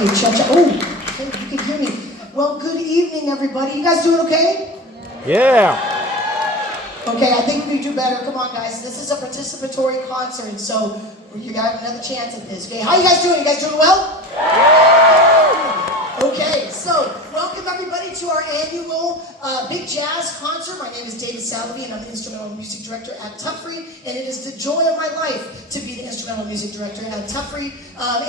Okay, cha-cha. Oh, okay, you can hear me. Well, good evening, everybody. You guys doing okay? Yeah. Okay, I think we can do better. Come on, guys. This is a participatory concert, so you got another chance at this. Okay, how you guys doing? You guys doing well? Okay, so welcome everybody to our annual Big Jazz concert. My name is David Salaby, and I'm the Instrumental Music Director at Tuffree, and it is the joy of my life to be the Instrumental Music Director at Tuffree.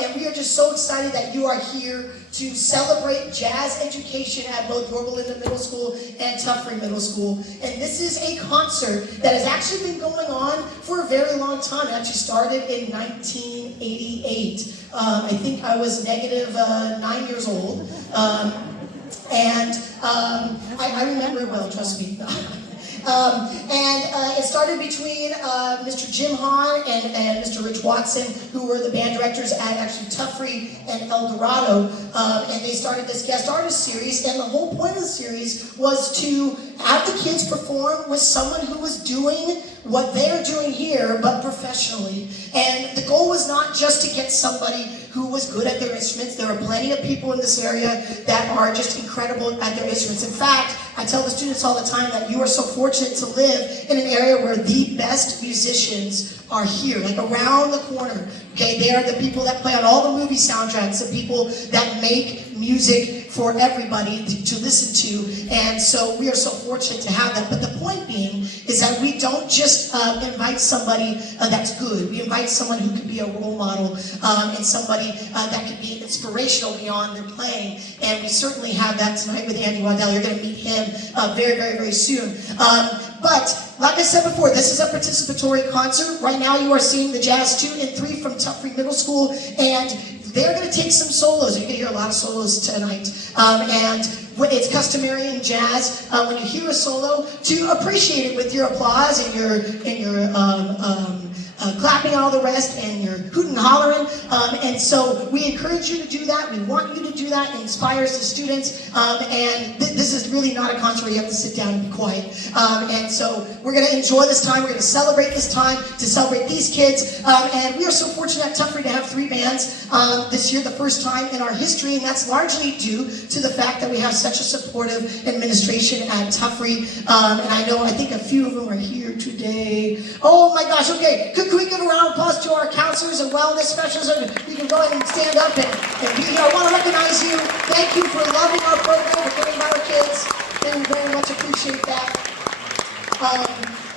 And we are just so excited that you are here to celebrate jazz education at both Waddell Middle School and Tuffree Middle School. And this is a concert that has actually been going on for a very long time. It actually started in 1988. I think I was negative 9 years old. I remember it well, trust me. It started between Mr. Jim Hahn and Mr. Rich Watson, who were the band directors at actually Tuffree and El Dorado. And they started this guest artist series, and the whole point of the series was to have the kids perform with someone who was doing what they're doing here, but professionally. And the goal was not just to get somebody who was good at their instruments. There are plenty of people in this area that are just incredible at their instruments. In fact, I tell the students all the time that you are so fortunate to live in an area where the best musicians are here, like around the corner. Okay, they are the people that play on all the movie soundtracks, the people that make music for everybody to listen to. And so we are so fortunate to have that. But the point being is that we don't just invite somebody that's good. We invite someone who could be a role model and somebody that could be inspirational beyond their playing. And we certainly have that tonight with Andy Waddell. You're going to meet him very, very, very soon. But like I said before, this is a participatory concert. Right now you are seeing the Jazz 2 and 3 from Tuffree Middle School, and they're going to take some solos. You're going to hear a lot of solos tonight. And it's customary in jazz when you hear a solo to appreciate it with your applause and your clapping and all the rest, and your hooting and hollering. And so we encourage you to do that. We want you to do that. It inspires the students. This is really not a concert where you have to sit down and be quiet. And so we're going to enjoy this time. We're going to celebrate this time, to celebrate these kids. And we are so fortunate at Tuffree to have 3 bands this year, the first time in our history. And that's largely due to the fact that we have such a supportive administration at Tuffree. And I think a few of them are here today. Oh my gosh, okay. Could we give a round of applause to our counselors and wellness specialists? You can go ahead and stand up and be here. I want to recognize you. Thank you for loving our program, for caring about our kids. And we very much appreciate that.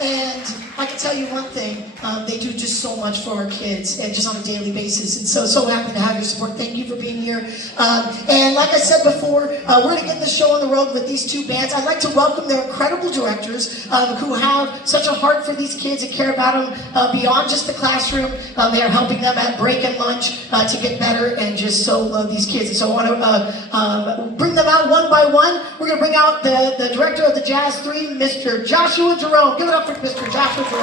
And I can tell you one thing, they do just so much for our kids, and just on a daily basis. And so happy to have your support. Thank you for being here. And like I said before, we're going to get the show on the road with these 2 bands. I'd like to welcome their incredible directors who have such a heart for these kids and care about them beyond just the classroom. They are helping them at break and lunch to get better and just so love these kids. And so I want to bring them out one by one. We're going to bring out the director of the Jazz 3, Mr. Joshua Jerome. Give it up for Mr. Joshua Jerome.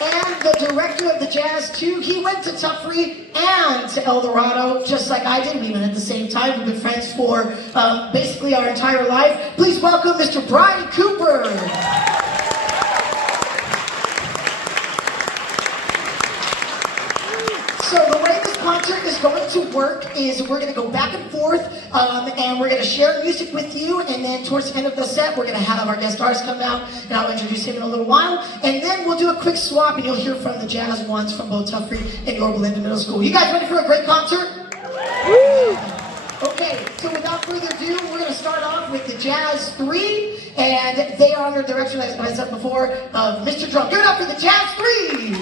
And the director of the Jazz 2, he went to Tuffree and to El Dorado, just like I did. We went at the same time. We've been friends for basically our entire life. Please welcome Mr. Brian Cooper. So the way this concert is going to work is we're going to go back and forth, and we're going to share music with you, and then towards the end of the set, we're going to have our guest artist come out, and I'll introduce him in a little while, and then we'll do a quick swap, and you'll hear from the Jazz ones from both Tuffree and Waddell Middle School. You guys ready for a great concert? Okay, so without further ado, we're going to start off with the Jazz 3, and they are under the direction, as I said before, of Mr. Drum. Give it up for the Jazz 3!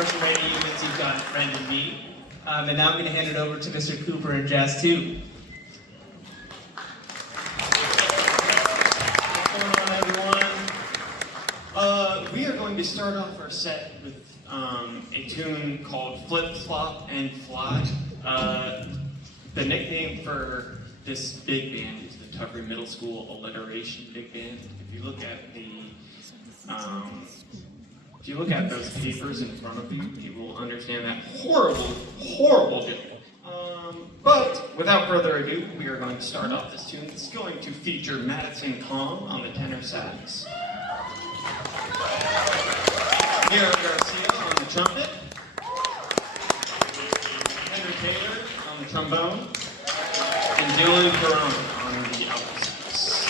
worship ready humans, you've got a friend in me. And now I'm going to hand it over to Mr. Cooper and Jazz 2. What's going on, everyone? We are going to start off our set with a tune called Flip, Flop, and Fly. The nickname for this big band is the Tuffree Middle School Alliteration Big Band. If you look at those papers in front of you, you will understand that horrible joke. But without further ado, we are going to start off this tune. It's going to feature Madison Kong on the tenor sax, Mira Garcia on the trumpet, Henry Taylor on the trombone, and Dylan Perron on the alto sax.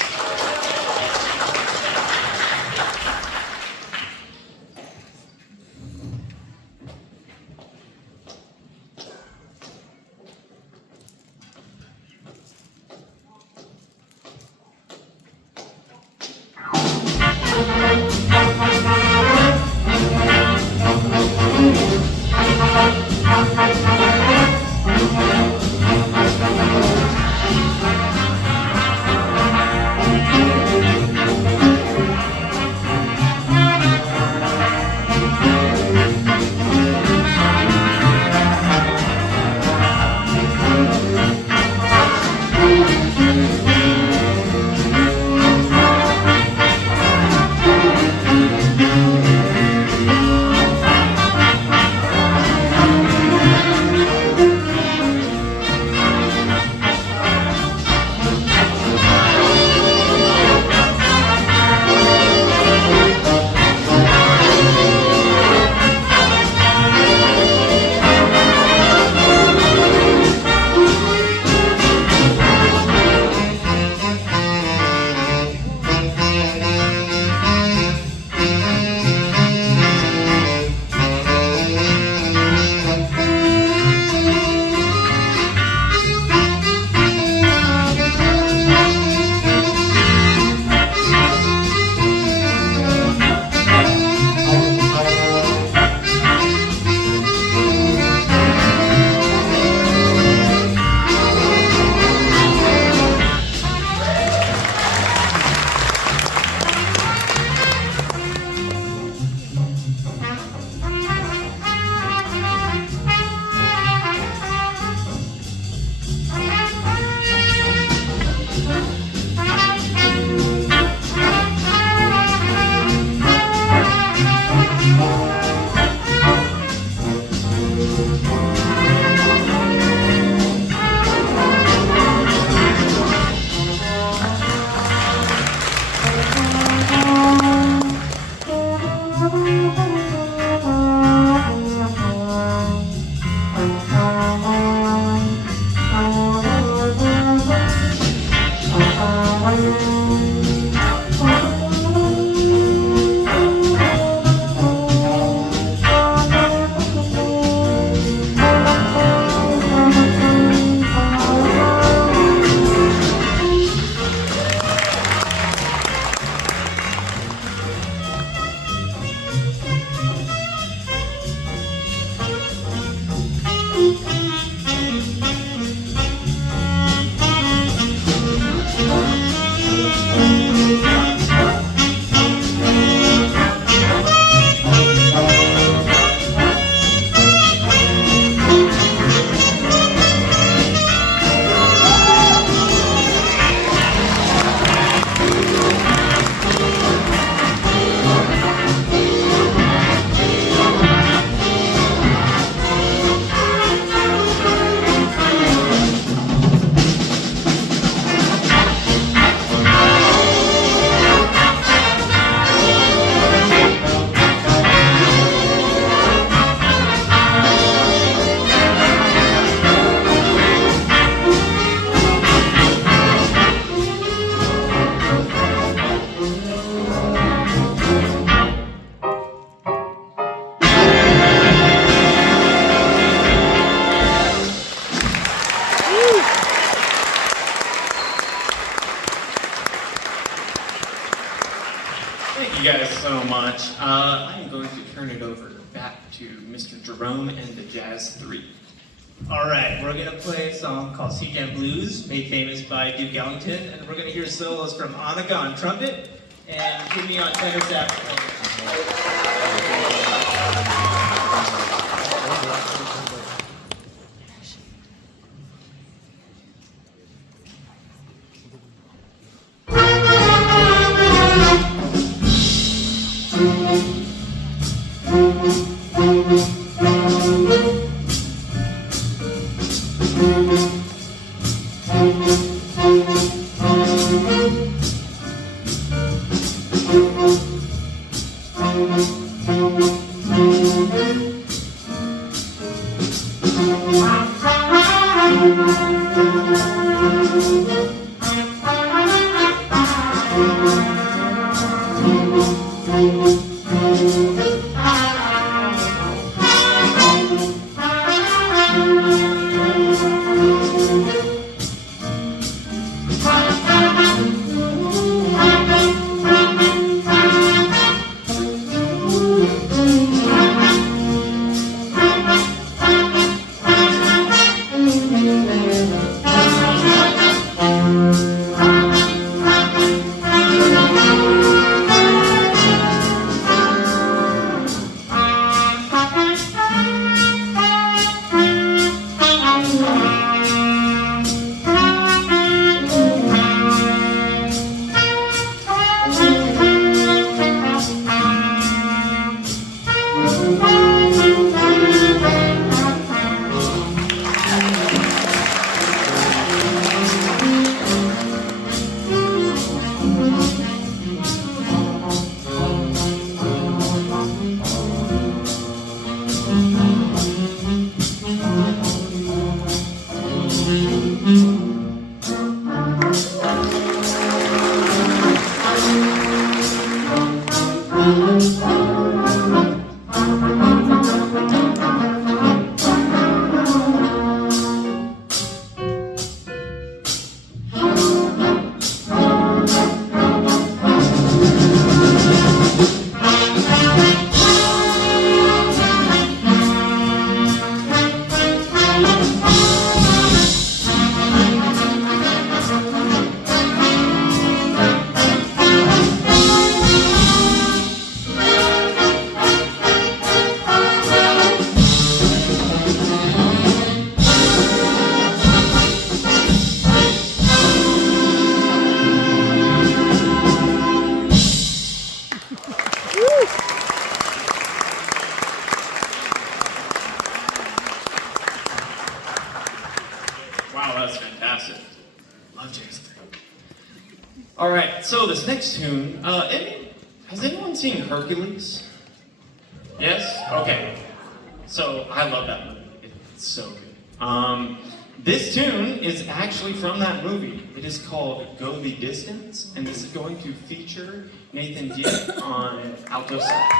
Thank you guys so much. I'm going to turn it over back to Mr. Jerome and the Jazz 3. All right, we're gonna play a song called Sea Jam Blues, made famous by Duke Ellington, and we're gonna hear solos from Annika on trumpet and Jimmy on tenor saxophone. Wow, that was fantastic. Love Jazz 3. All right, so this next tune, has anyone seen Hercules? Yes? Okay. So I love that movie. It's so good. This tune is actually from that movie. It is called Go the Distance, and this is going to feature Nathan Dick on alto sax.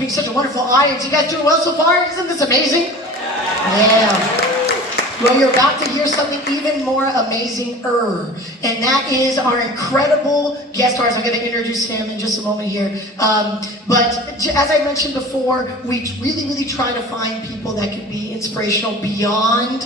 being such a wonderful audience. You guys doing well so far? Isn't this amazing? Yeah. Well, you're about to hear something even more amazing-er, and that is our incredible guest artist. I'm going to introduce him in just a moment here. But as I mentioned before, we really try to find people that can be inspirational beyond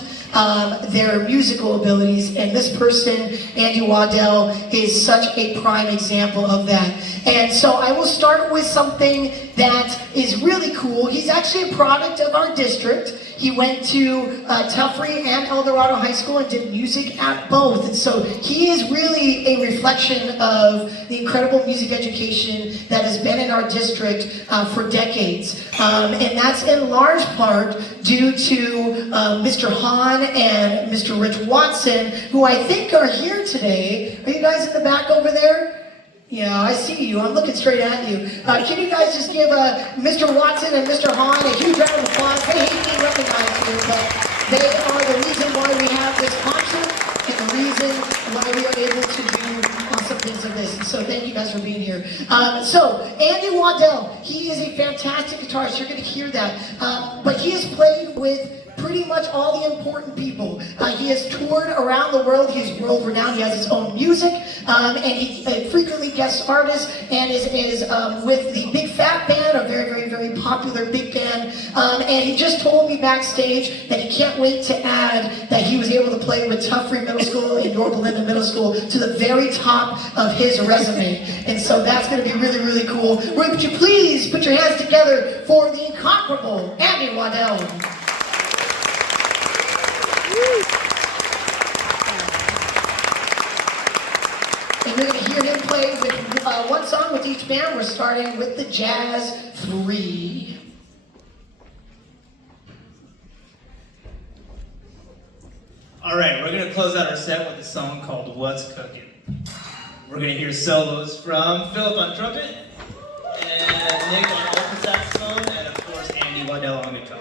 their musical abilities, and this person, Andy Waddell, is such a prime example of that. And so I will start with something that is really cool. He's actually a product of our district. He went to Tuffree and El Dorado High School and did music at both. And so he is really a reflection of the incredible music education that has been in our district for decades. And that's in large part due to Mr. Hahn and Mr. Rich Watson, who I think are here today. Are you guys in the back over there? Yeah, I see you. I'm looking straight at you. Can you guys just give Mr. Watson and Mr. Hahn a huge round of applause? They hate being recognized here, but they are the reason why we have this concert and the reason why we are able to do awesome things like this. And so thank you guys for being here. So, Andy Waddell, he is a fantastic guitarist. You're going to hear that. But he has played with pretty much all the important people. He has toured around the world. He is world renowned. He has his own music, and he frequently guest artists and is with the Big Fat Band, a very popular big band. And he just told me backstage that he can't wait to add that he was able to play with Tuffree Middle School and Yorba Linda Middle School to the very top of his resume. And so that's going to be really cool. Would you please put your hands together for the incomparable Andy Waddell. And we're going to hear him play with one song with each band. We're starting with the Jazz 3. All right, we're going to close out our set with a song called What's Cooking. We're going to hear solos from Philip on trumpet, and Nick on alto saxophone, and of course Andy Waddell on guitar.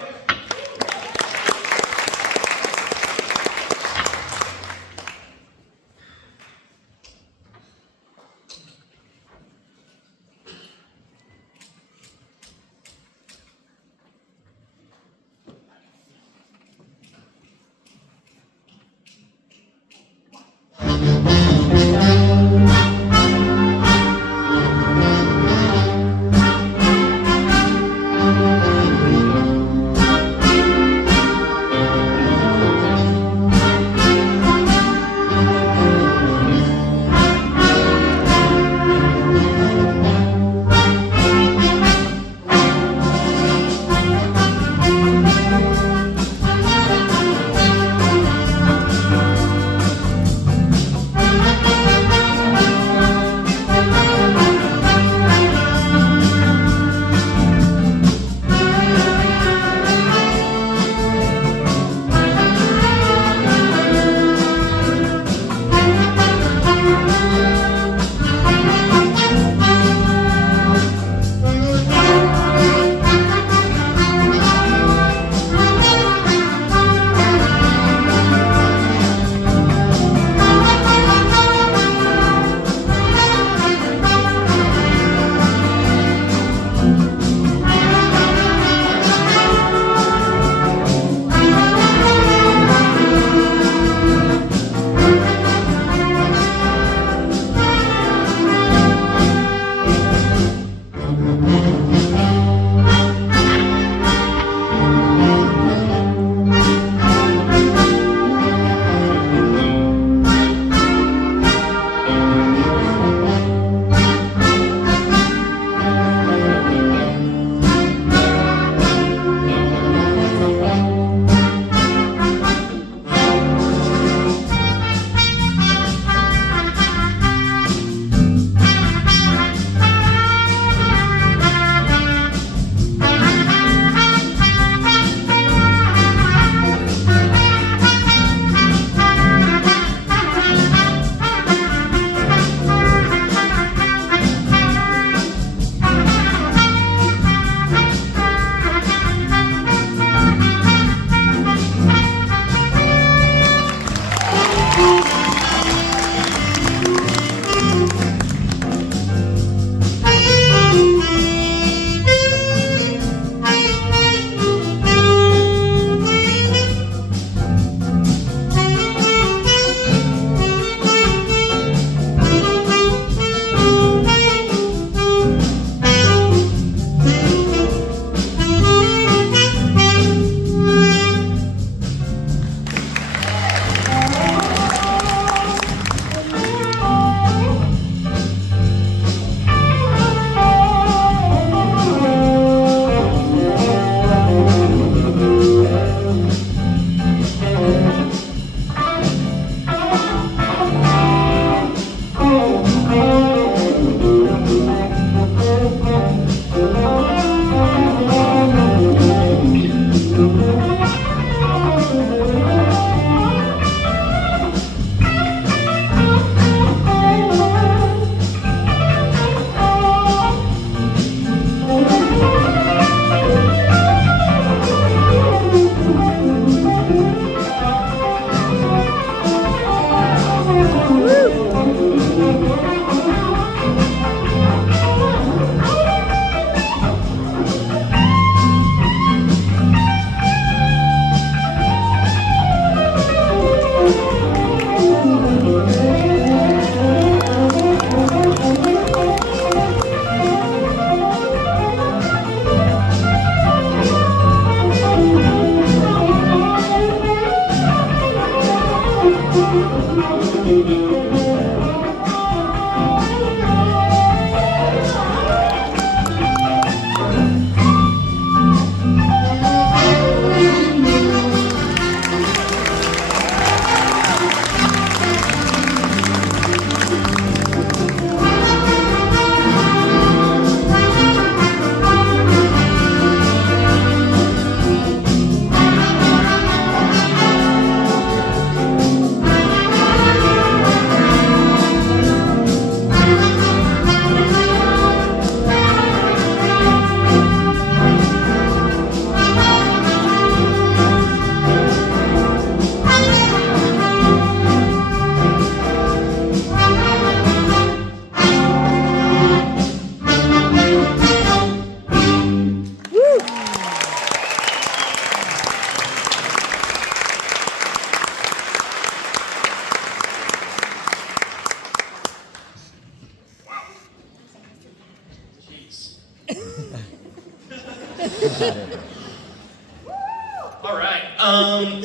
All right.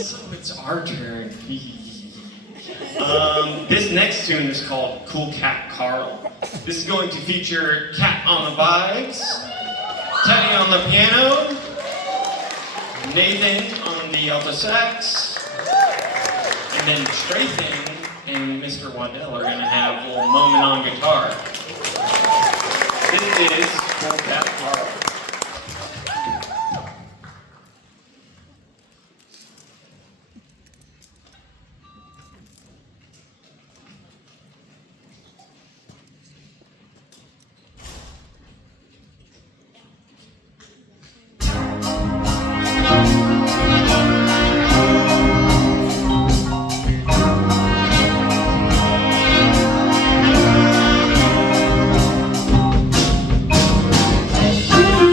So it's our turn. This next tune is called Cool Cat Carl. This is going to feature Cat on the vibes, Teddy on the piano, Nathan on the alto sax, and then Strathan and Mr. Waddell are going to have a little moment on guitar. This is Cool Cat Carl. Thank you.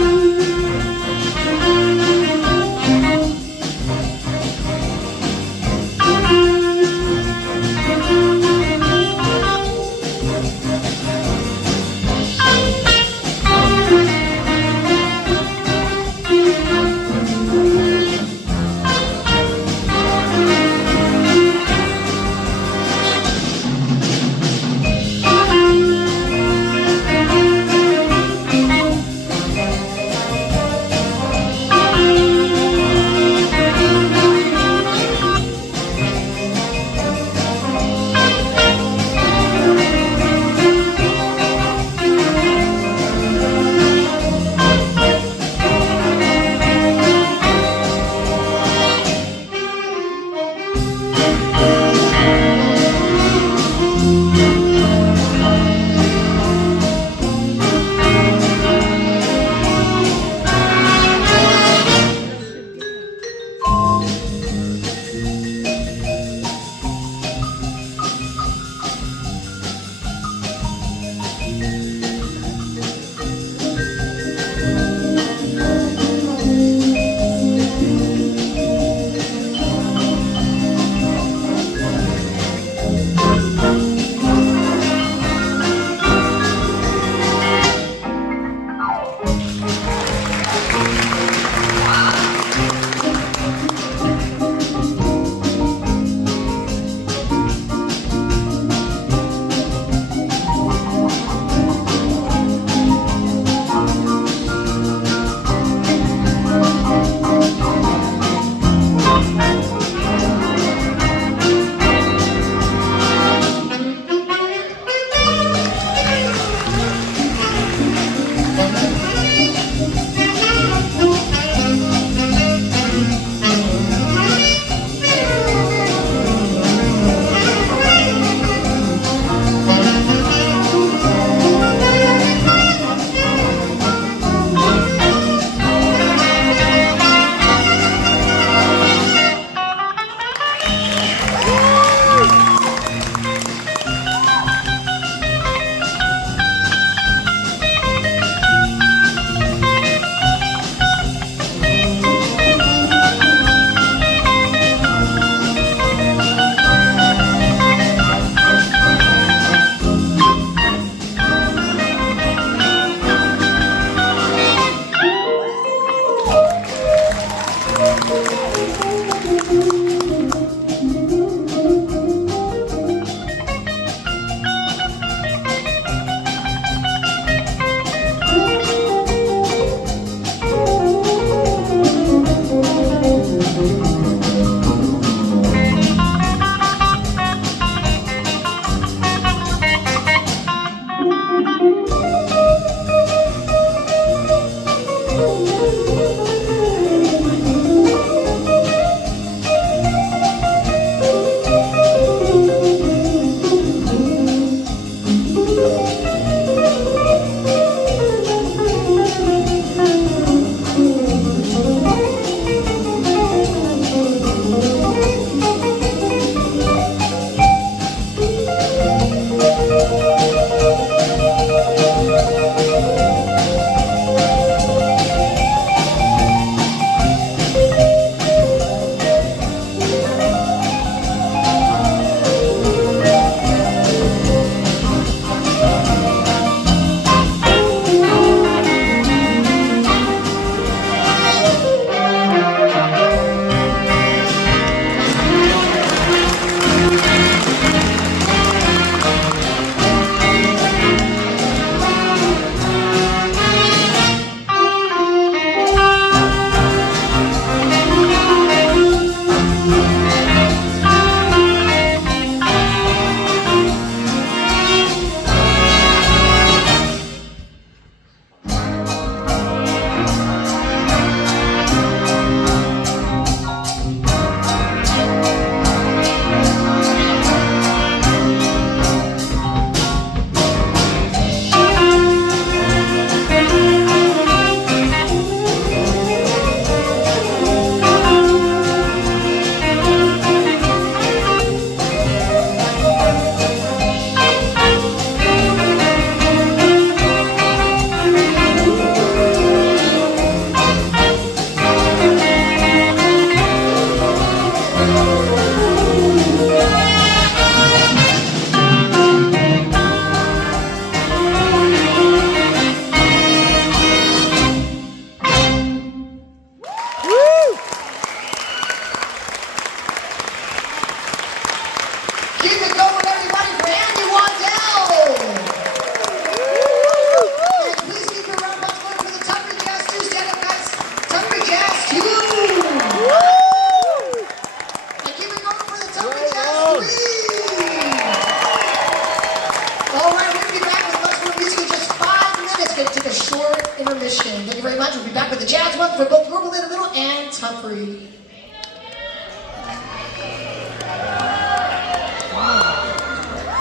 for the Jazz Month for both Yorba Linda Middle and Tuffree.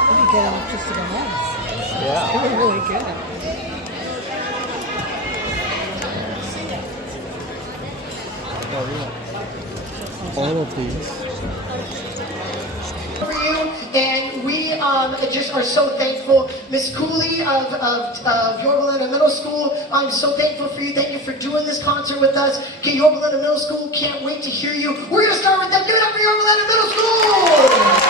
Let me get electricity on this. Yeah. They were really good. All of these. For you, and we just are so thankful. Miss Cooley of Yorba Linda Middle School, I'm so thankful for you. Thank you for doing this concert with us. Okay, Yorba Linda Middle School, can't wait to hear you. We're going to start with them. Give it up for Yorba Linda Middle School!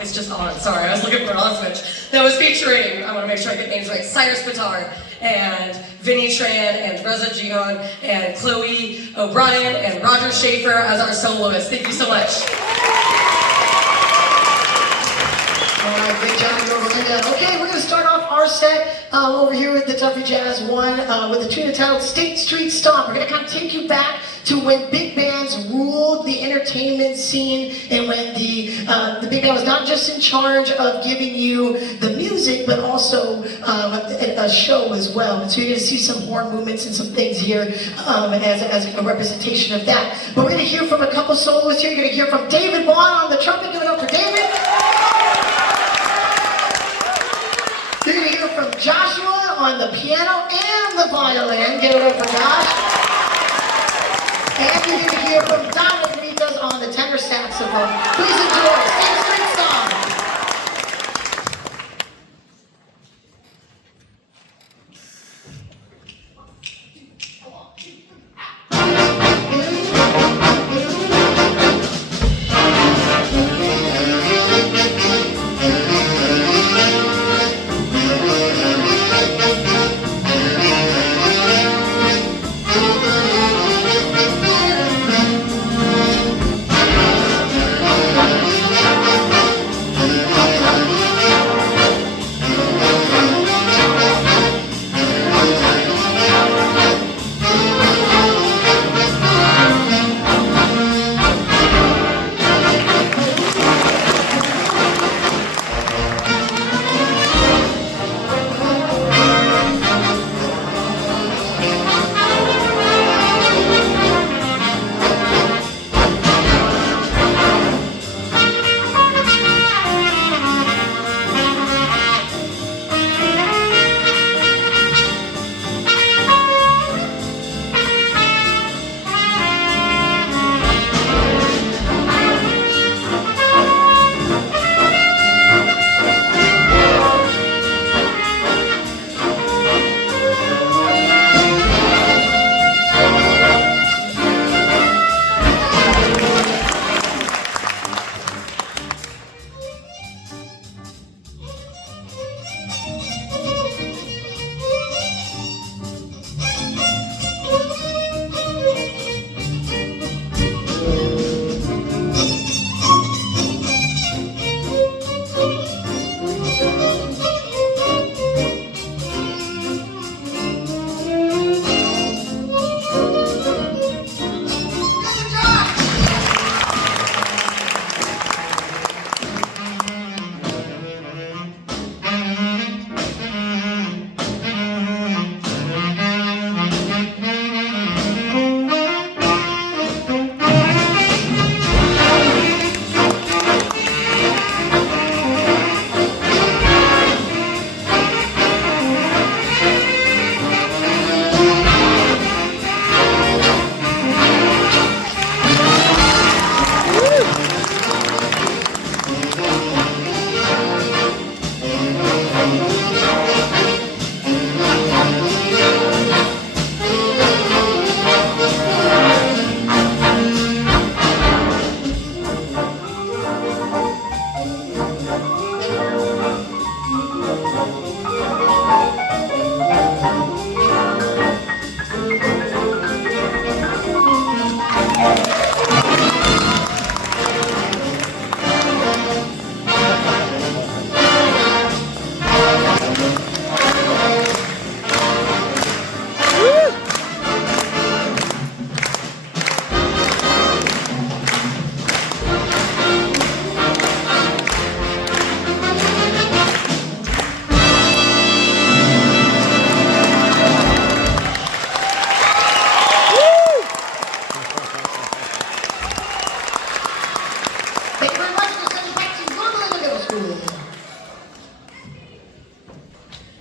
It's just on. Sorry, I was looking for an on switch. That was featuring, I want to make sure I get names right, Cyrus Pitar and Vinny Tran and Reza Jihan and Chloe O'Brien and Roger Schaefer as our soloists. Thank you so much. All right, great job, Yorba Linda. Okay, we're going to start off our set over here with the Tuffree Jazz 1 with a tune entitled State Street Stomp. We're going to kind of take you back to when big bands ruled the entertainment scene and when the big band was not just in charge of giving you the music, but also a show as well. And so you're going to see some horn movements and some things here as a representation of that. But we're going to hear from a couple soloists here. You're going to hear from David Vaughn on the trumpet. Give it up for David. You're going to hear from Joshua on the piano and the violin. Give it up for Josh. And you're going to hear from Dominic Benitez on the tenor saxophone. Please enjoy State Street Stomp.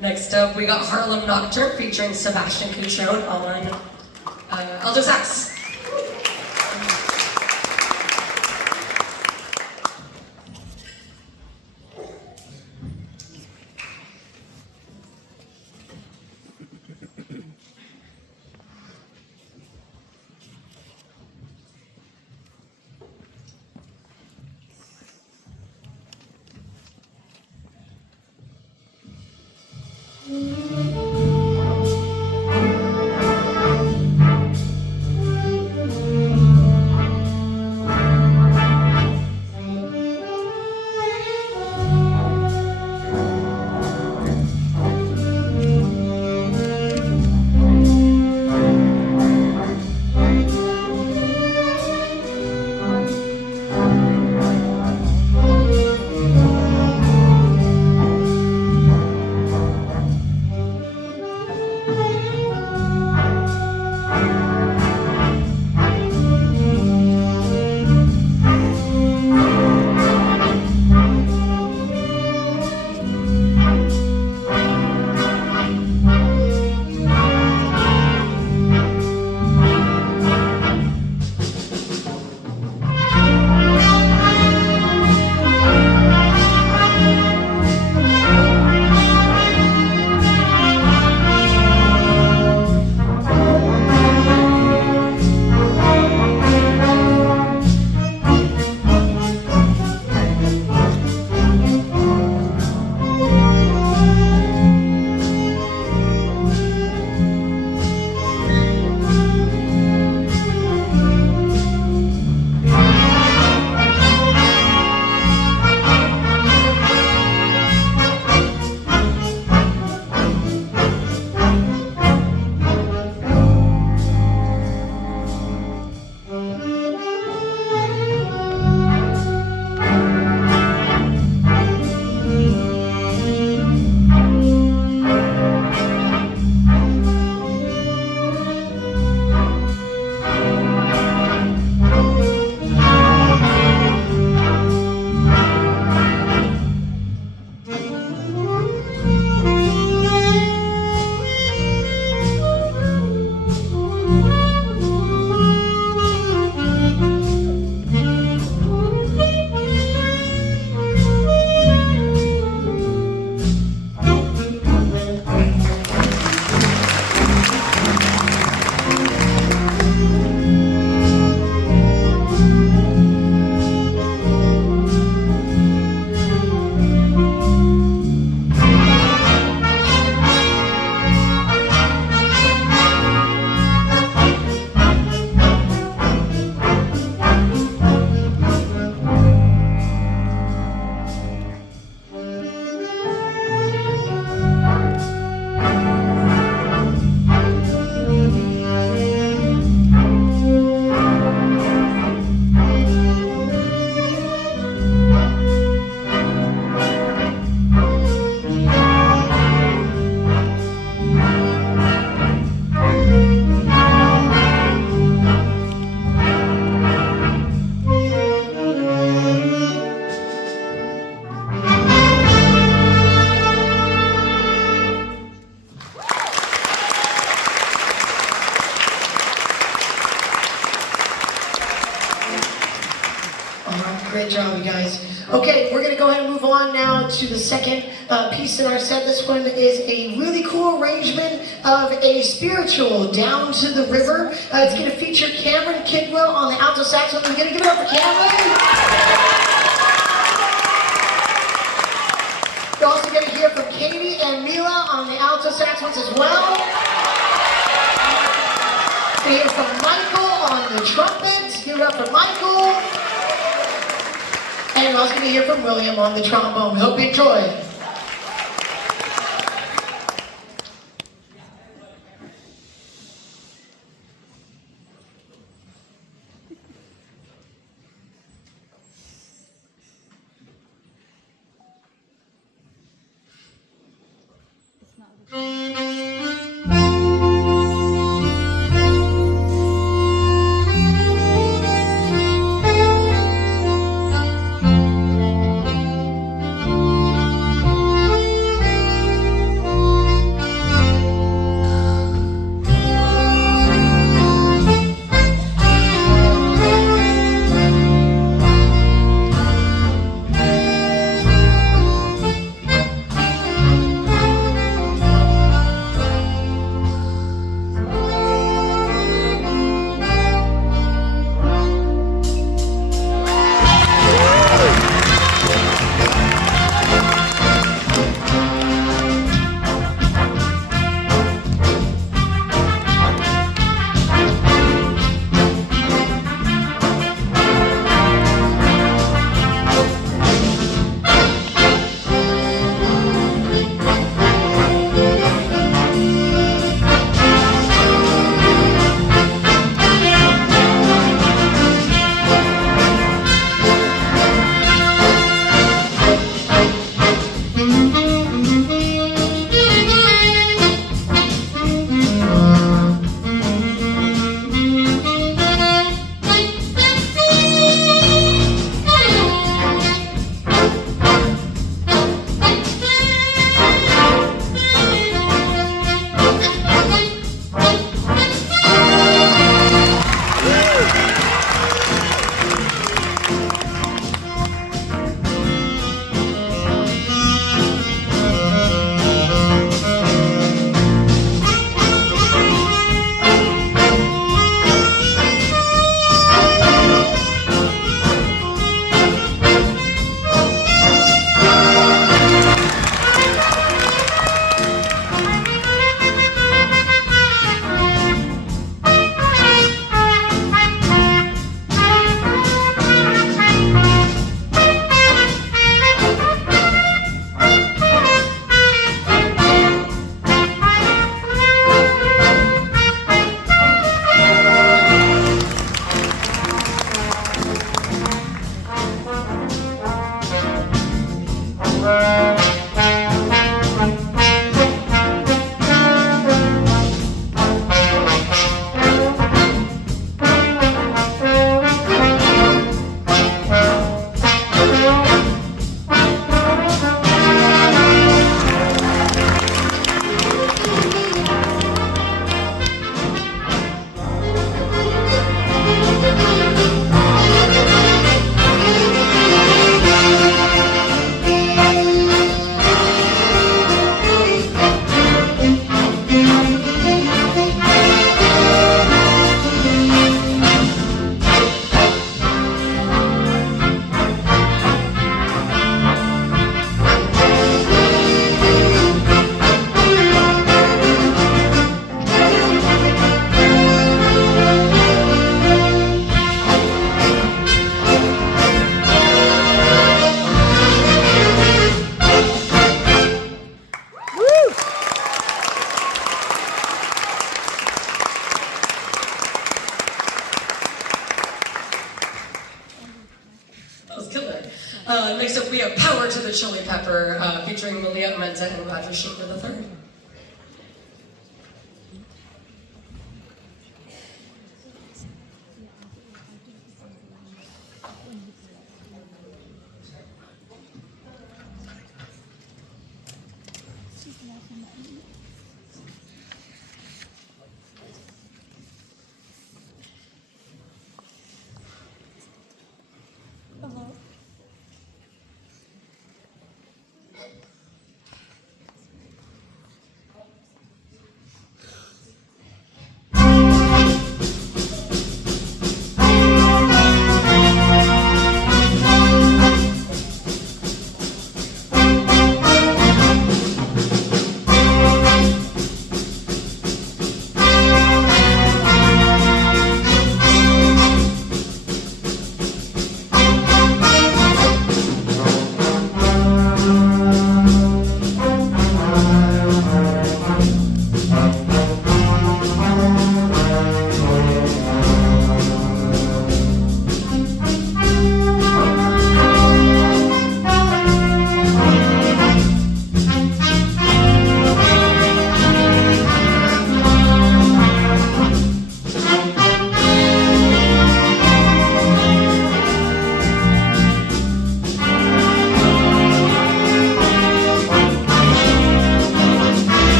Next up, we got Harlem Nocturne featuring Sebastian Cutrone on alto sax. Great job, you guys. Okay, we're going to go ahead and move on now to the second piece in our set. This one is a really cool arrangement of a spiritual, Down to the River. It's going to feature Cameron Kidwell on the alto saxophone. We're going to give it up for Cameron. You're also going to hear from Katie and Mila on the alto saxophones as well. We're going to hear from Michael on the trumpet. Give it up for Michael. And we're also going to hear from William on the trombone. We hope you enjoy. was killer. Next up, we have Power to the Chili Pepper, featuring Malia Amenta and Roger Shaker III.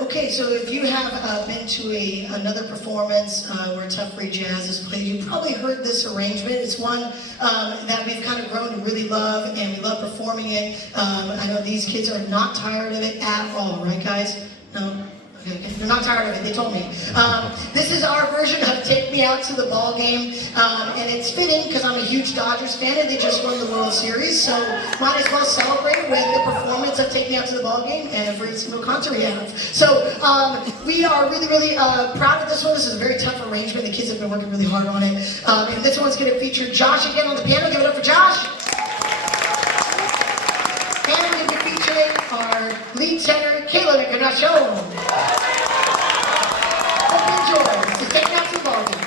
Okay, so if you have been to another performance where Tuffree Jazz is played, you probably heard this arrangement. It's one that we've kind of grown to really love, and we love performing it. I know these kids are not tired of it at all, right guys? No? Okay, they're not tired of it, they told me. This is our version of Take Me Out to the Ball Game, and it's fitting because I'm a huge Dodgers fan and they just won the World Series, so might as well celebrate with the performance of Take Me Out to the Ball Game and every single concert we have. So we are really, really proud of this one. This is a very tough arrangement. The kids have been working really hard on it. And this one's going to feature Josh again on the piano. Give it up for Josh. And we'll be featuring our lead singer, Kayla Encarnacion. Hope you enjoy. This is Take Me Out to the Ball Game.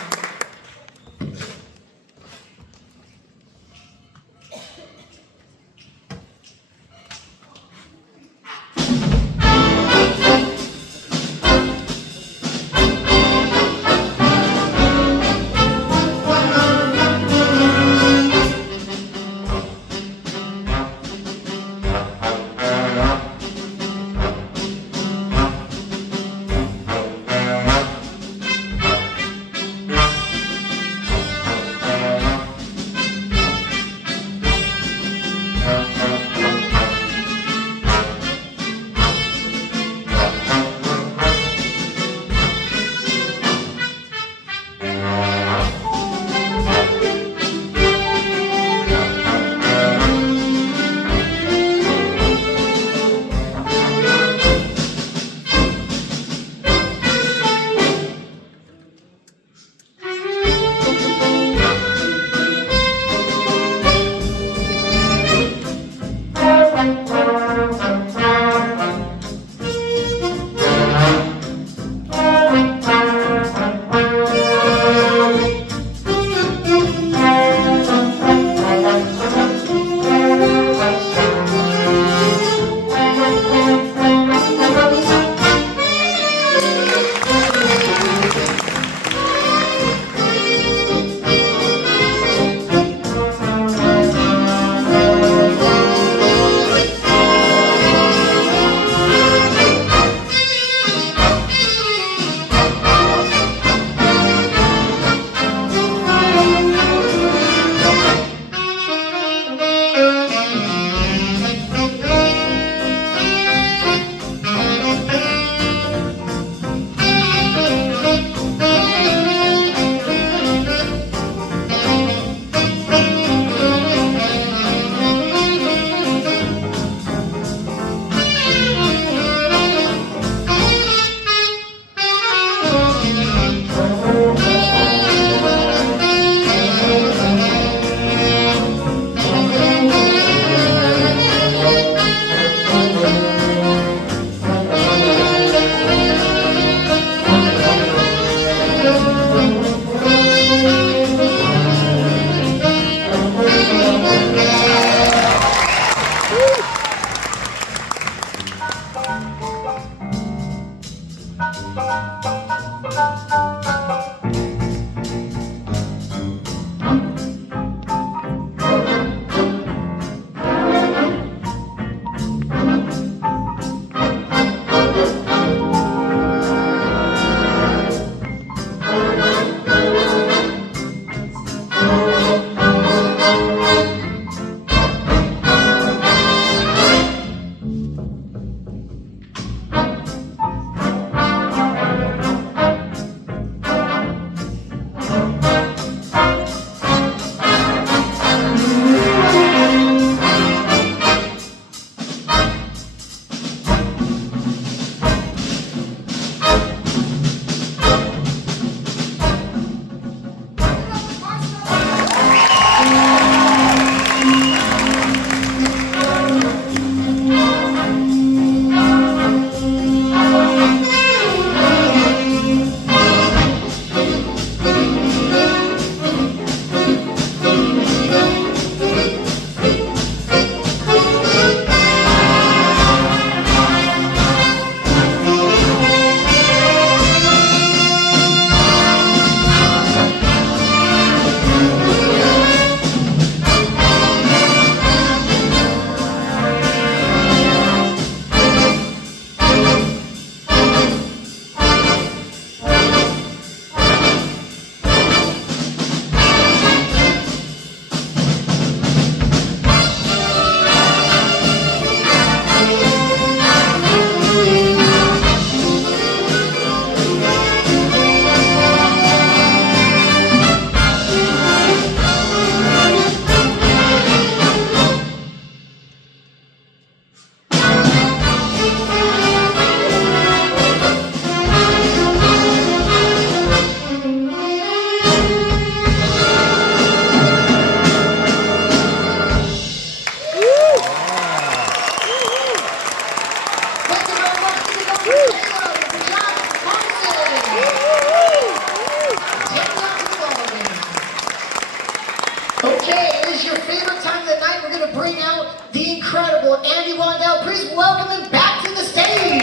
Okay, it is your favorite time of the night. We're going to bring out the incredible Andy Waddell. Please welcome him back to the stage.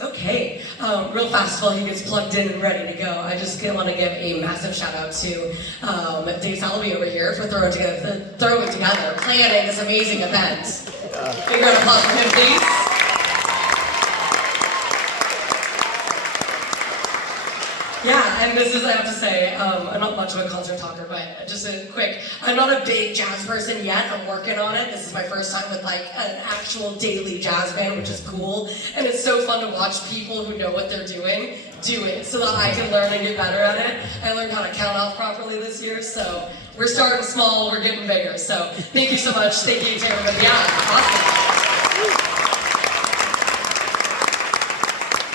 Okay, real fast while he gets plugged in and ready to go, I just want to give a massive shout out to Dave Salaby over here for throwing together, planning this amazing event. Big round of applause for him, please. Yeah, and this is, I have to say, I'm not much of a concert talker, but just a quick, I'm not a big jazz person yet, I'm working on it. This is my first time with like an actual daily jazz band, which is cool. And it's so fun to watch people who know what they're doing, do it, so that I can learn and get better at it. I learned how to count off properly this year, so we're starting small, we're getting bigger. So thank you so much, thank you to everybody. Yeah, awesome.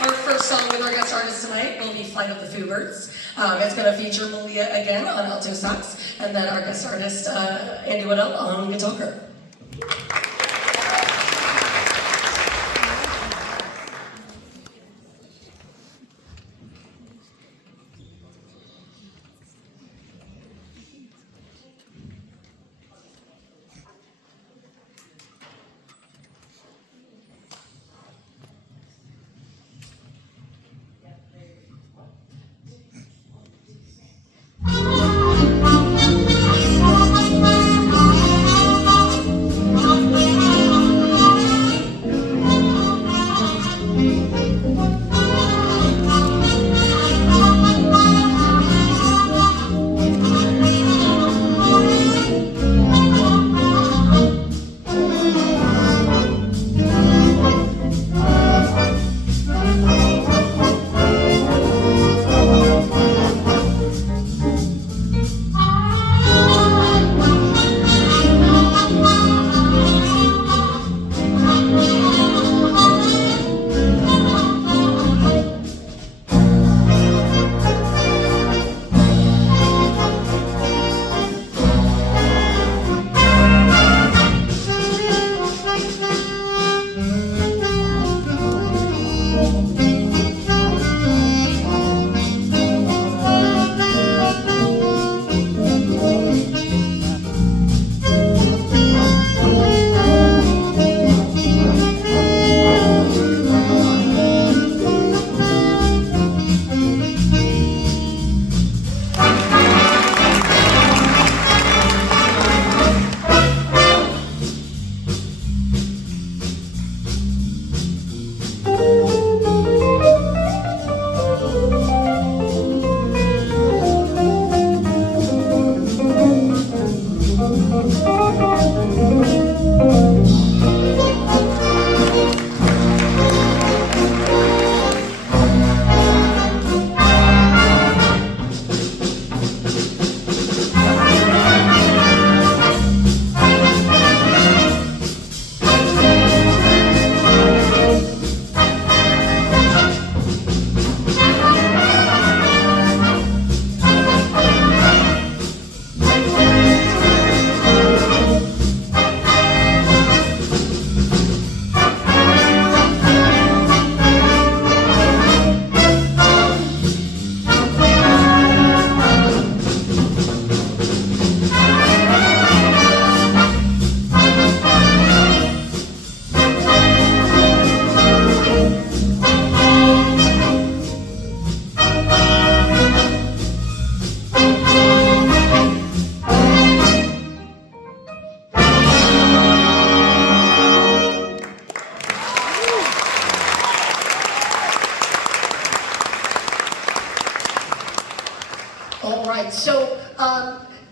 Our first song with our guest artist tonight will be Flight of the Foobirds. It's going to feature Malia again on alto sax, and then our guest artist, Andy Waddell, on guitar. All right, so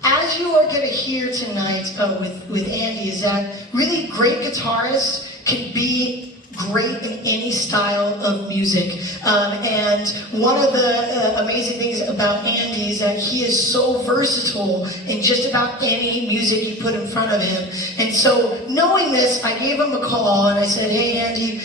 as you are going to hear tonight with Andy, is that really great guitarists can be great in any style of music. And one of the amazing things about Andy is that he is so versatile in just about any music you put in front of him. And so knowing this, I gave him a call and I said, hey Andy,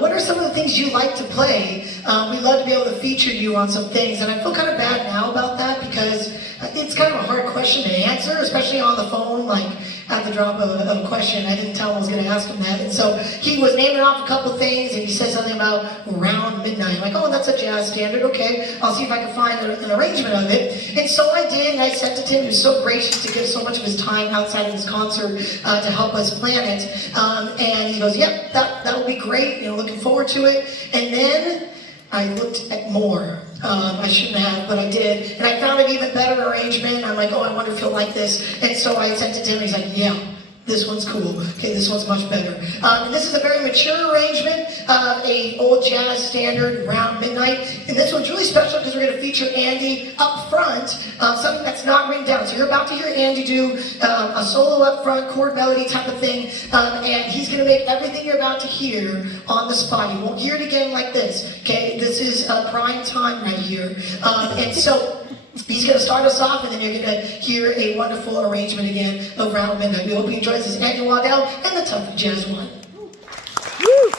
what are some of the things you like to play? We'd love to be able to feature you on some things. And I feel kind of bad now about that because it's kind of a hard question to answer, especially on the phone. Like, at the drop of a question. I didn't tell him I was going to ask him that. And so he was naming off a couple things, and he said something about Round Midnight. I'm like, oh, that's a jazz standard. Okay, I'll see if I can find an arrangement of it. And so I did, and I sent it to him. He was so gracious to give so much of his time outside of his concert to help us plan it. And he goes, yep, that'll be great. Looking forward to it. And then I looked at more. I shouldn't have, but I did. And I found an even better arrangement. I'm like, oh, I wonder if he'll like this. And so I sent it to him. He's like, yeah, this one's cool. Okay, this one's much better. And this is a very mature arrangement of a old jazz standard, Round Midnight. And this one's really special because we're going to feature Andy up front, something that's not written down. So you're about to hear Andy do a solo up front, chord melody type of thing. And he's going to make everything you're about to hear on the spot. You won't hear it again like this. Okay, this is prime time right here. And so he's going to start us off, and then you're going to hear a wonderful arrangement again of Round Midnight. We hope you enjoy this. Andy Waddell and the Tuffree Jazz One. Woo!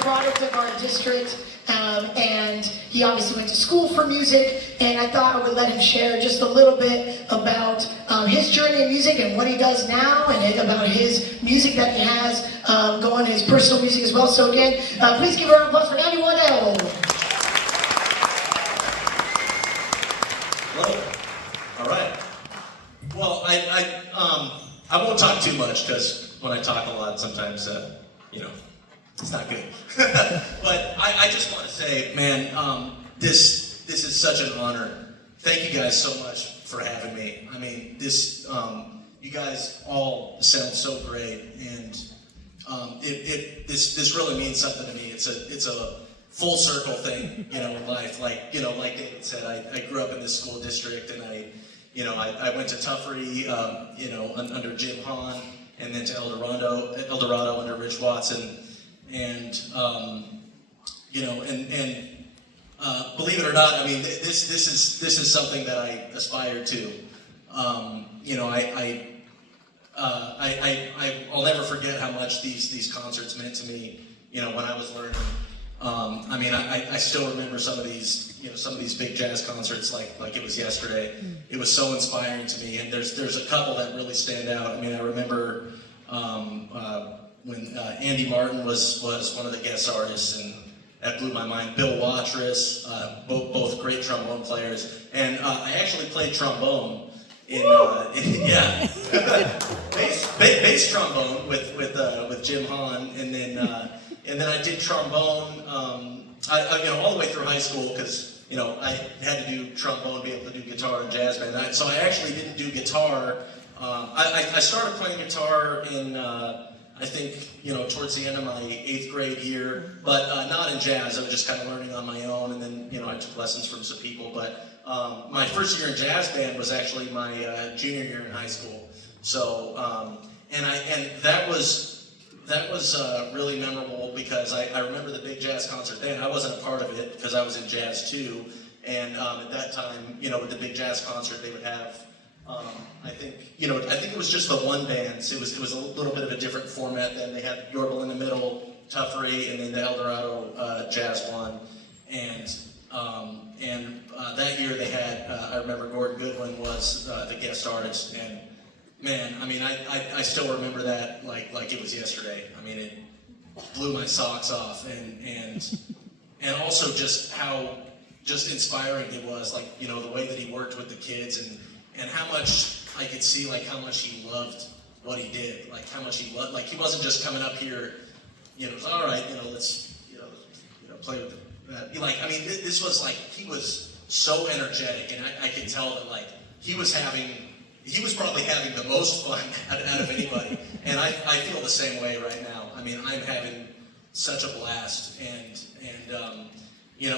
product of our district, and he obviously went to school for music, and I thought I would let him share just a little bit about his journey in music and what he does now, and about his music that he has going, his personal music as well. So again, please give a round of applause for Andy Waddell. Hello. All right. Well, I won't talk too much because when I talk a lot, sometimes it's not good. But I just want to say, man, this is such an honor. Thank you guys so much for having me. I mean, you guys all sound so great, and this really means something to me. It's a full circle thing, in life. Like David said, I grew up in this school district, and I went to Tuffree, under Jim Hahn, and then to El Dorado under Rich Watson, and believe it or not, I mean, this is something that I aspire to. I'll never forget how much these concerts meant to me. When I was learning. I mean, I still remember some of these big jazz concerts like it was yesterday. It was so inspiring to me, and there's a couple that really stand out. I mean, I remember when Andy Martin was one of the guest artists, and that blew my mind. Bill Watrous, both great trombone players, and I actually played trombone bass trombone with Jim Hahn, and then I did trombone, all the way through high school, because I had to do trombone, be able to do guitar and jazz band. So I actually didn't do guitar. I started playing guitar in I think towards the end of my 8th grade year, but not in jazz. I was just kind of learning on my own, and then I took lessons from some people. But my first year in jazz band was actually my junior year in high school. So and that was really memorable, because I remember the big jazz concert then. I wasn't a part of it because I was in jazz too. And at that time, with the big jazz concert, they would have, I think it was just the one band. So it was a little bit of a different format then. They had Yorba in the middle, Tuffree, and then the El Dorado Jazz one. And that year they had, I remember Gordon Goodwin was the guest artist, and man, I mean, I still remember that like it was yesterday. I mean, it blew my socks off, and also just how inspiring it was, the way that he worked with the kids, and how much I could see how much he loved what he did, how much he loved, he wasn't just coming up here, all right, let's play with that. I mean, this was he was so energetic, and I could tell that he was probably having the most fun out of anybody. And I feel the same way right now. I mean, I'm having such a blast, and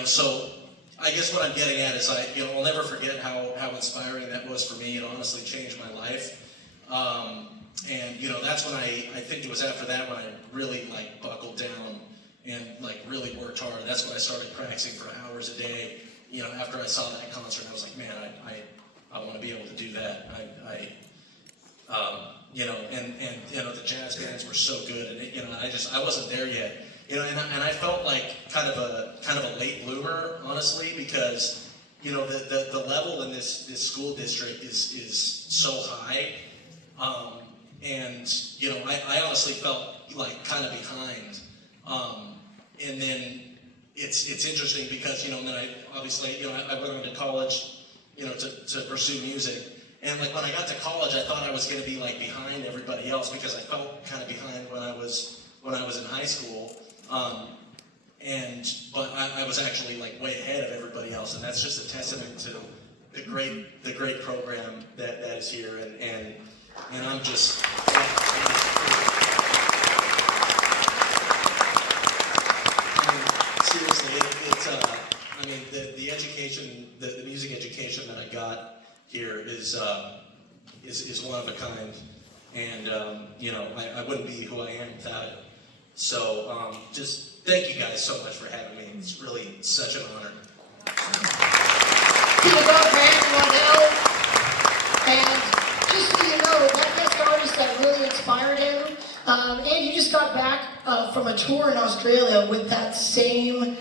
so I guess what I'm getting at is I'll never forget how inspiring that was for me. It honestly changed my life. And that's when I think it was after that when I really buckled down and really worked hard. That's when I started practicing for hours a day. After I saw that concert, I was like, man, I want to be able to do that. The jazz bands were so good, and I wasn't there yet. And I felt like kind of a late bloomer, honestly, because the level in this school district is so high, and I honestly felt kind of behind, and then it's interesting because and then I obviously I went on to college to pursue music. And when I got to college, I thought I was going to be behind everybody else, because I felt kind of behind when I was in high school. But I was actually way ahead of everybody else, and that's just a testament to the great program that is here. And I'm just. Seriously, the education, the music education that I got here is one of a kind, and I wouldn't be who I am without it. So just thank you guys so much for having me. It's really such an honor. Keep it up, man, Waddell. And just so you know, that guest artist that really inspired him And you just got back from a tour in Australia with that same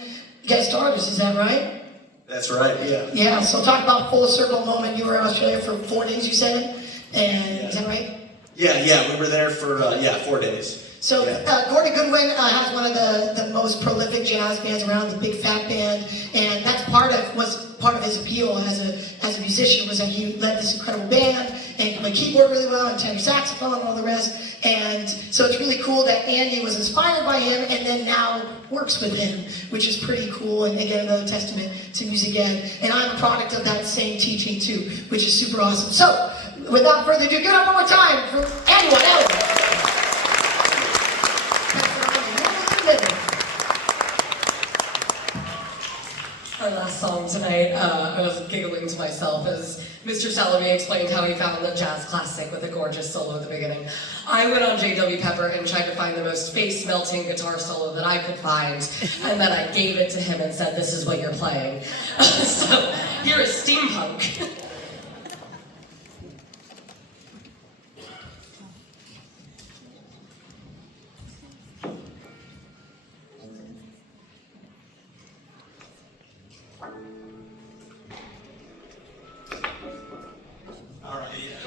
guest artist, is that right? That's right, yeah. Yeah, so talk about full circle moment. You were in Australia for 4 days, you said? And is that right? Yeah, we were there for 4 days. So Yeah. Gordon Goodwin has one of the most prolific jazz bands around, the Big Fat Band, and that's was part of his appeal as a musician, was that he led this incredible band and he played keyboard really well and tenor saxophone and all the rest. And so it's really cool that Andy was inspired by him and then now works with him, which is pretty cool, and again another testament to music ed. And I'm a product of that same teaching too, which is super awesome. So without further ado, give it up one more time for Andy Waddell. Our last song tonight, I was giggling to myself as Mr. Salome explained how he found the jazz classic with a gorgeous solo at the beginning. I went on J.W. Pepper and tried to find the most face-melting guitar solo that I could find, and then I gave it to him and said, "This is what you're playing." So here is Steampunk. All right, yeah.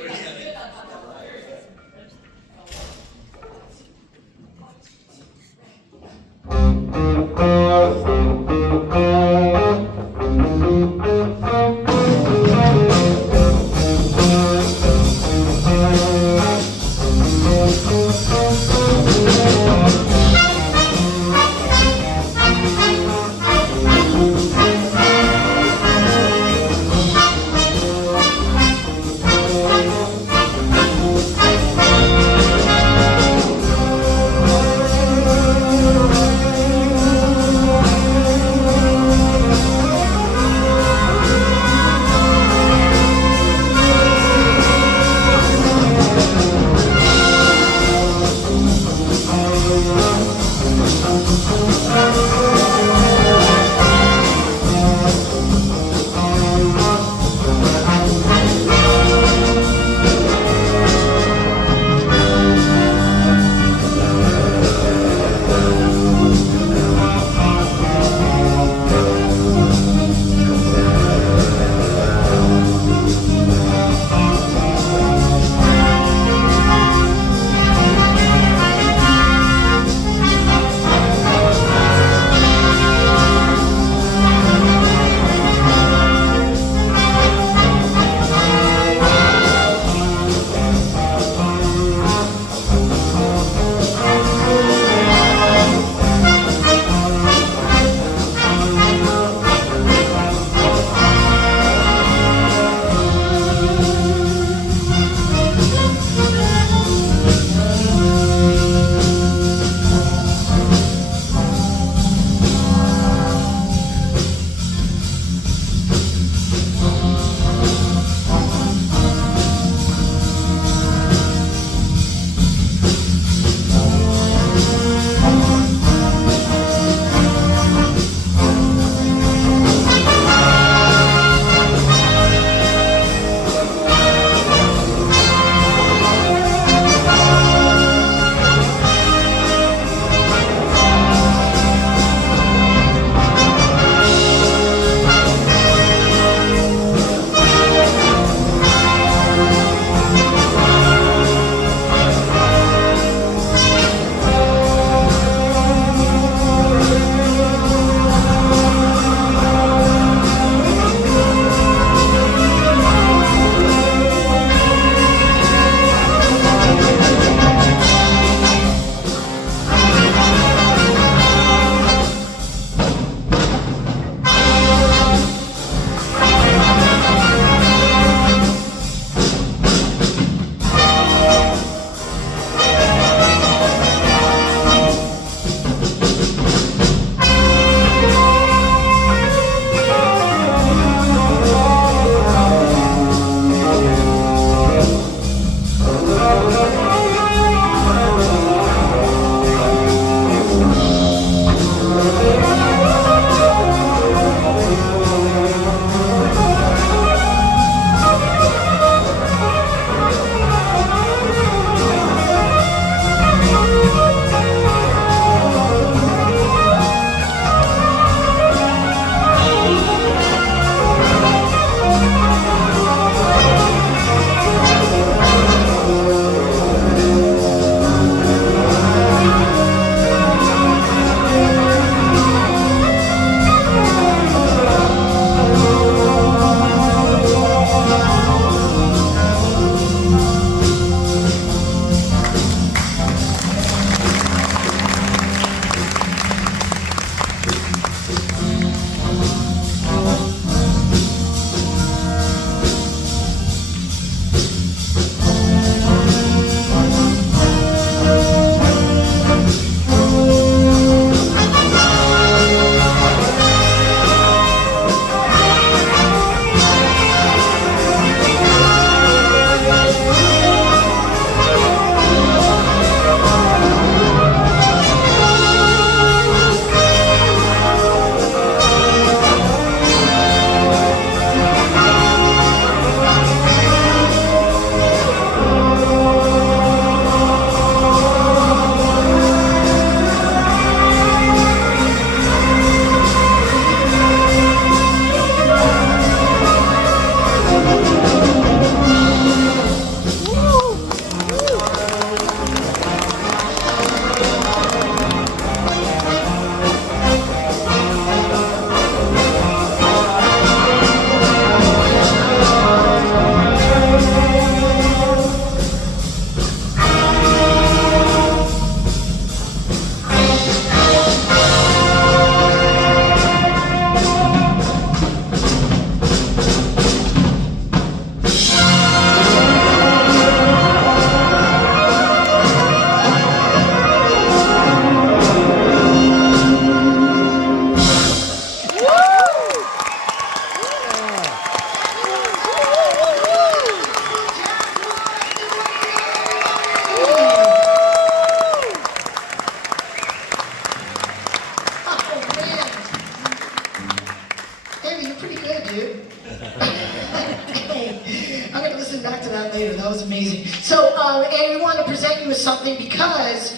present you with something because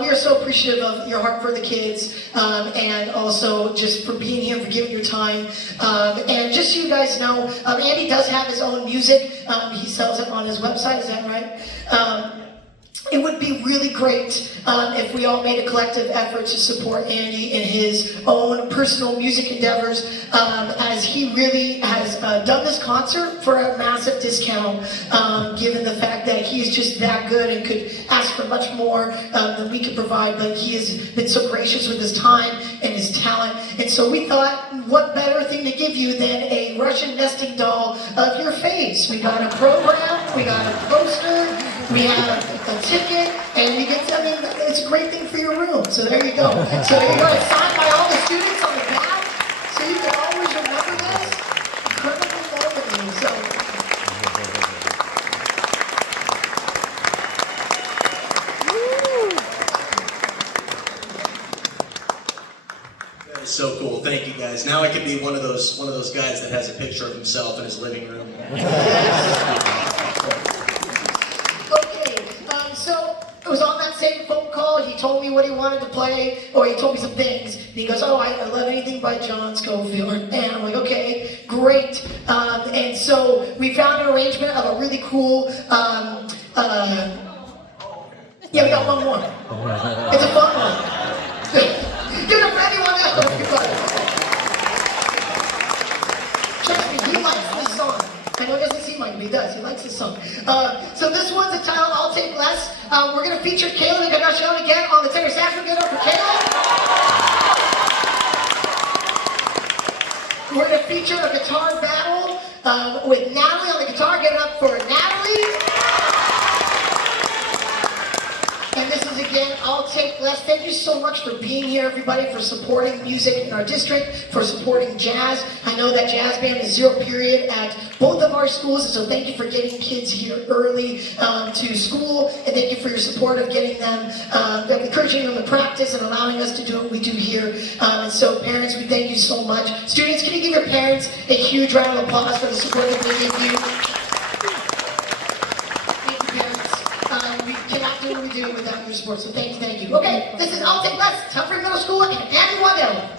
we are so appreciative of your heart for the kids, and also just for being here, for giving your time. And just so you guys know, Andy does have his own music. He sells it on his website, is that right? It would be really great if we all made a collective effort to support Andy in his own personal music endeavors, as he really has done this concert for a massive discount, given the fact that he is just that good and could ask for much more than we could provide, but he has been so gracious with his time and his talent. And so we thought, what better thing to give you than a Russian nesting doll of your face? We got a program, we got a poster, we have a ticket, and you get something. It's a great thing for your room. So there you go. So there you go. It's signed by all the students on the back, so you can always remember this. Incredible moment. So. That is so cool. Thank you guys. Now I can be one of those guys that has a picture of himself in his living room. So it was on that same phone call. He told me what he wanted to play, or he told me some things. And he goes, "Oh, I love anything by John Scofield." And I'm like, "Okay, great." And so we found an arrangement of a really cool. Yeah, we got one more. It's a fun one. Give it up for anyone else. Trust me, he likes this song. I know he doesn't seem like it, but he does. He likes this song. So this one's entitled "I'll Take Less." We're going to feature Caleb Encarnacion again on the tenor saxophone. Get up for Caleb. We're going to feature a guitar battle with Natalie on the guitar. Get it up for Natalie. And this is again, "I'll Take Less." Thank you so much for being here, everybody, for supporting music in our district, for supporting jazz. I know that jazz band is 0 period at both of our schools, and so thank you for getting kids here early to school, and thank you for your support of getting them, encouraging them to practice and allowing us to do what we do here. And so parents, we thank you so much. Students, can you give your parents a huge round of applause for the support that they give you? We cannot do what we do without your support, so thank you. Okay, this is "I'll Take Less," Tuffree Middle School, and Andy Waddell.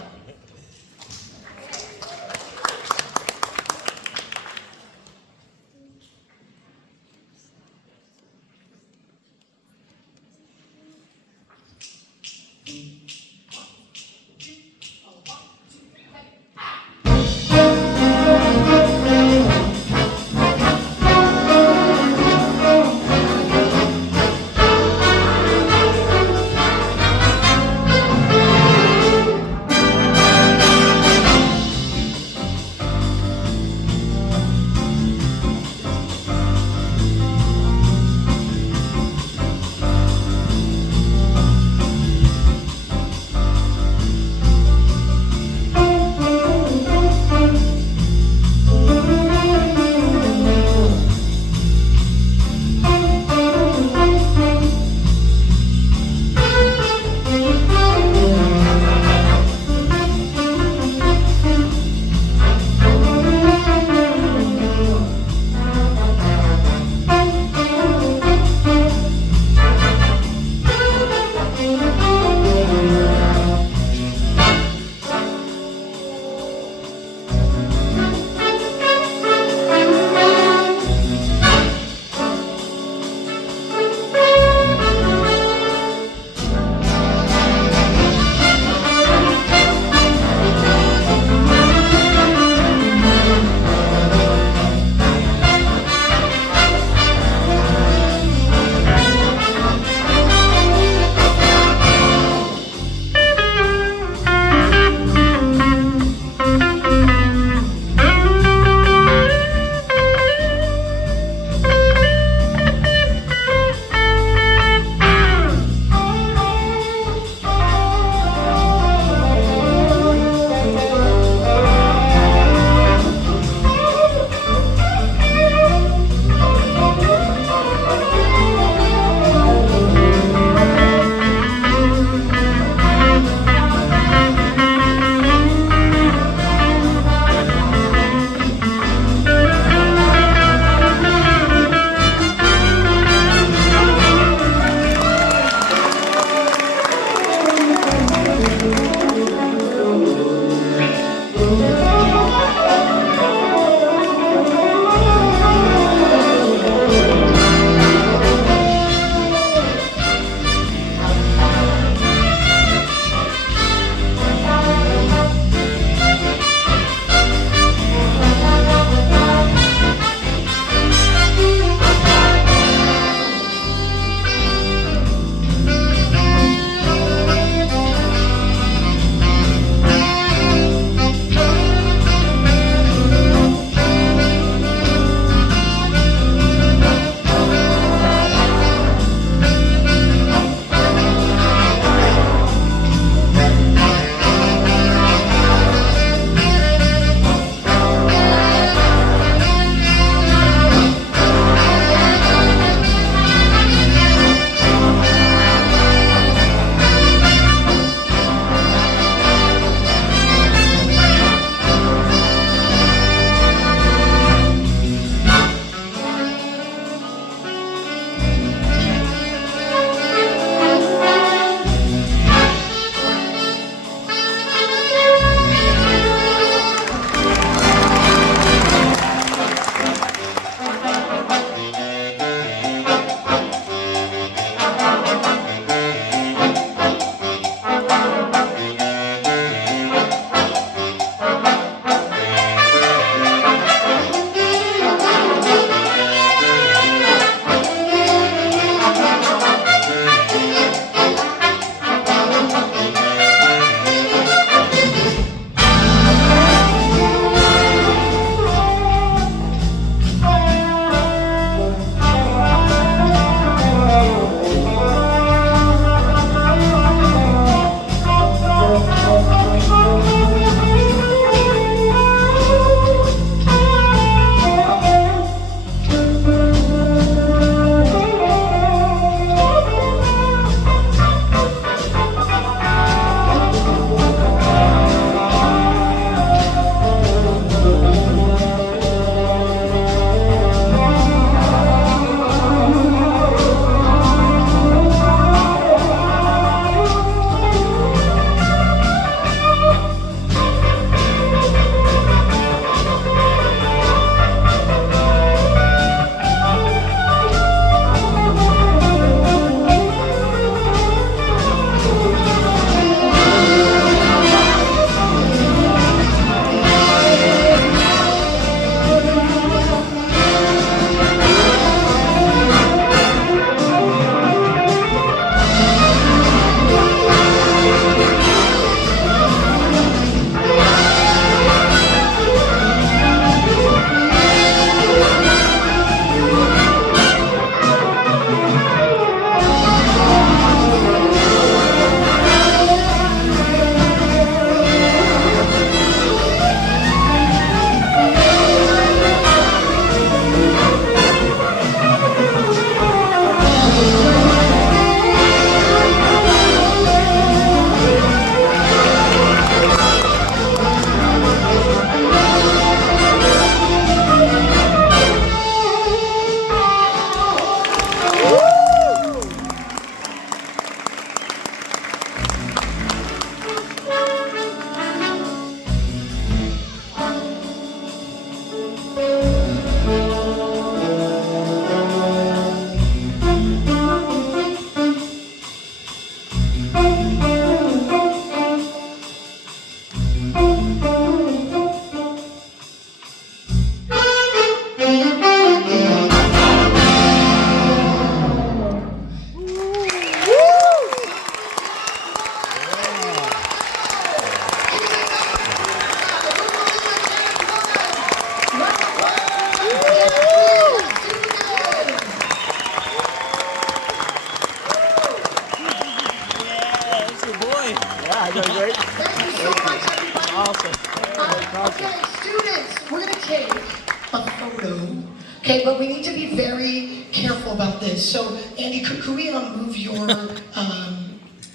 Okay, but we need to be very careful about this. So, Andy, could we move your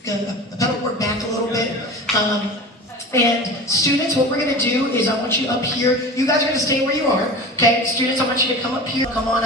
pedal board back a little bit? And students, what we're gonna do is I want you up here. You guys are gonna stay where you are. Okay, students, I want you to come up here. Come on up.